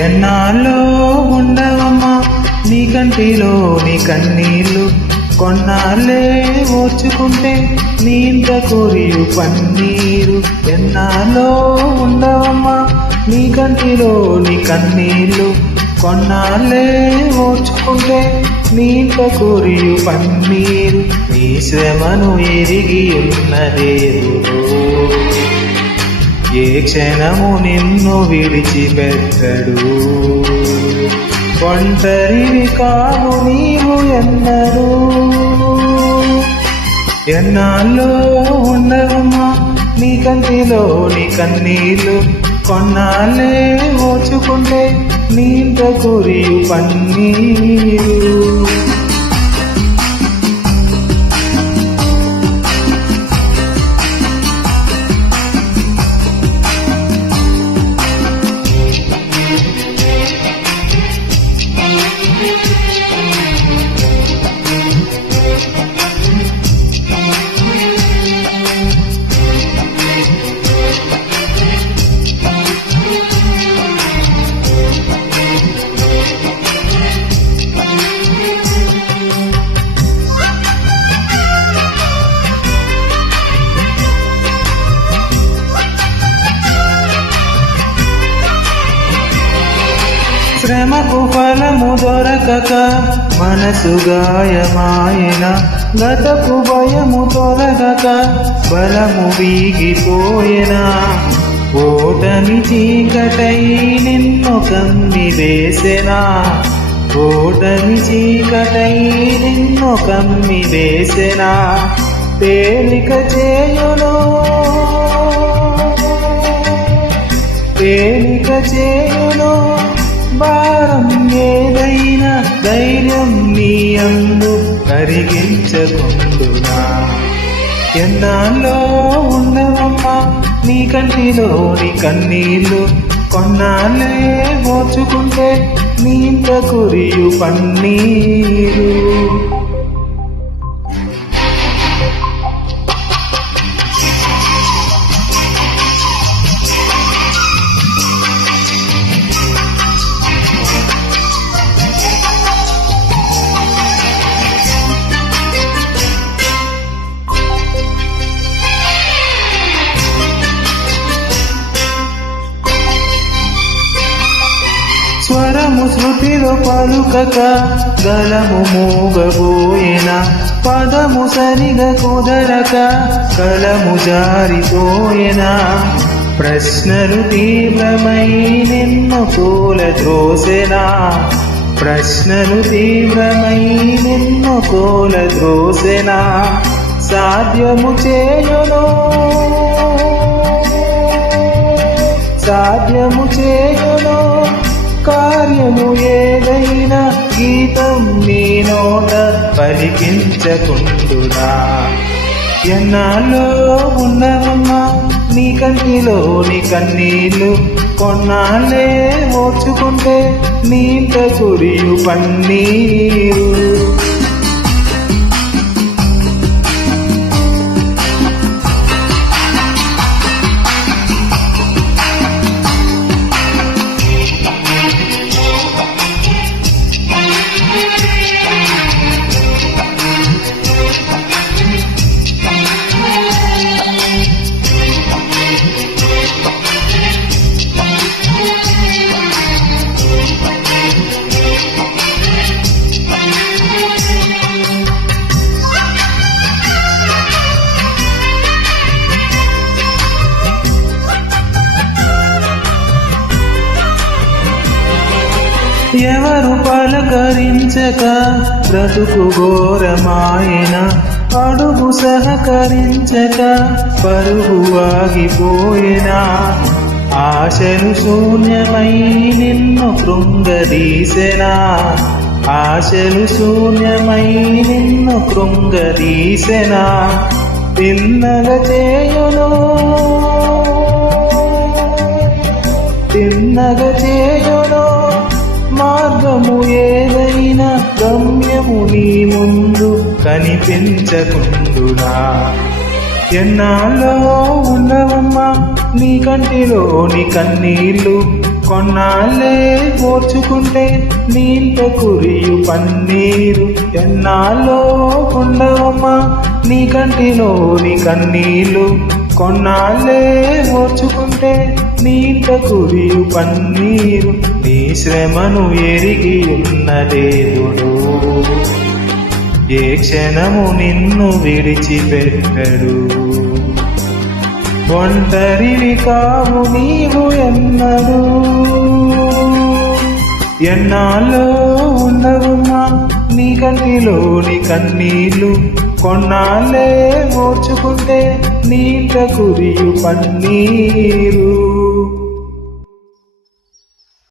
ఎన్నాళ్ళో ఉండవమ్మా నీ కంటిలోని కన్నీళ్ళు, కొన్నాళ్ళే ఓర్చుకుంటే నీ ఇంత కొరియు పన్నీరు. ఎన్నాళ్ళో ఉండవమ్మా నీ కంటిలోని కన్నీళ్ళు, కొన్నాళ్ళే ఓర్చుకుంటే నీ ఇంత కొరియు పన్నీరు. నీ శ్రమను ఎరిగి ఉన్నదేదో, ఏ క్షణము నిన్ను విడిచిపెట్టడు. ఒంటరివి కావు నీవు ఎన్నడూ. ఎన్నాళ్ళో ఉండవమ్మా నీ కంటిలోని కన్నీళ్ళు, కొన్నాళ్ళే ఓచుకుంటే నీ ఇంత కొరియు పన్నీరు. శ్రమకు ఫలము దొరకక మనసు గాయమాయన, గతపు భయము తొలగక బలము వీగిపోయిన. ఓటమి చీకటై నిన్ను కమ్మి వేసెనా, ఓటమి చీకటై నిన్ను కమ్మి వేసెనా. తేలిక చేయును, తేలిక చేయును భారం ఏదైనా, ధైర్యం నీ అందు కరిగించకుండునా. ఎన్నాళ్ళో ఉండవమ్మా నీ కంటిలోని కన్నీళ్ళు, కొన్నాళ్ళే ఓర్చుకుంటే నీ ఇంత కొరియు పన్నీరు. స్వరము శృతిలో పలుకక గలము మూగబోయిన, పదము సరిగా కుదరక కలము జారిపోయిన. ప్రశ్నలు తీవ్రమై నిన్ను కూలద్రోసెనా, ప్రశ్నలు తీవ్రమై నిన్ను కూలద్రోసెనా. సాధ్యము చేయును, సాధ్యము చేయును కార్యము ఏదైనా, గీతం నీ నోట పలికించకుండునా. ఎన్నాళ్ళో ఉండవమ్మా నీ కంటిలోని కన్నీళ్ళు, కొన్నాళ్ళే ఓర్చుకుంటే నీ ఇంత కొరియు పన్నీరు. ఎవరు పలకరించక బ్రతుకు ఘోరమాయన, అడుగు సహకరించక పరుగు ఆగిపోయిన. ఆశలు శూన్యమై నిన్ను కృంగదీసెనా, ఆశలు శూన్యమై నిన్ను కృంగదీసెనా. తిన్నగా చేయును, తిన్నగా చేయును మార్గము ఏదైనా, గమ్యము నీ ముందు కనిపించకుండునా. ఎన్నాళ్ళో ఉండవమ్మా నీ కంటిలోని కన్నీళ్ళు, కొన్నాళ్ళే ఓర్చుకుంటే నీంట కురియు పన్నీరు ఎన్నాళ్ళో ఉండవమ్మా నీ కంటిలోని కన్నీళ్ళు కొన్నాళ్ళే ఓర్చుకుంటే నీంట కురియు పన్నీరు నీ శ్రమను ఎరిగి ఉన్న దేవుడు ఏ క్షణము నిన్ను విడిచిపెట్టడు ఒంటరివి కావు నీవు ఎన్నడు ఎన్నాళ్ళో ఉండవుమా నీ కంటిలోని కన్నీళ్ళు కొన్నాళ్ళే ఓర్చుకుంటే నీట కురియు పన్నీరు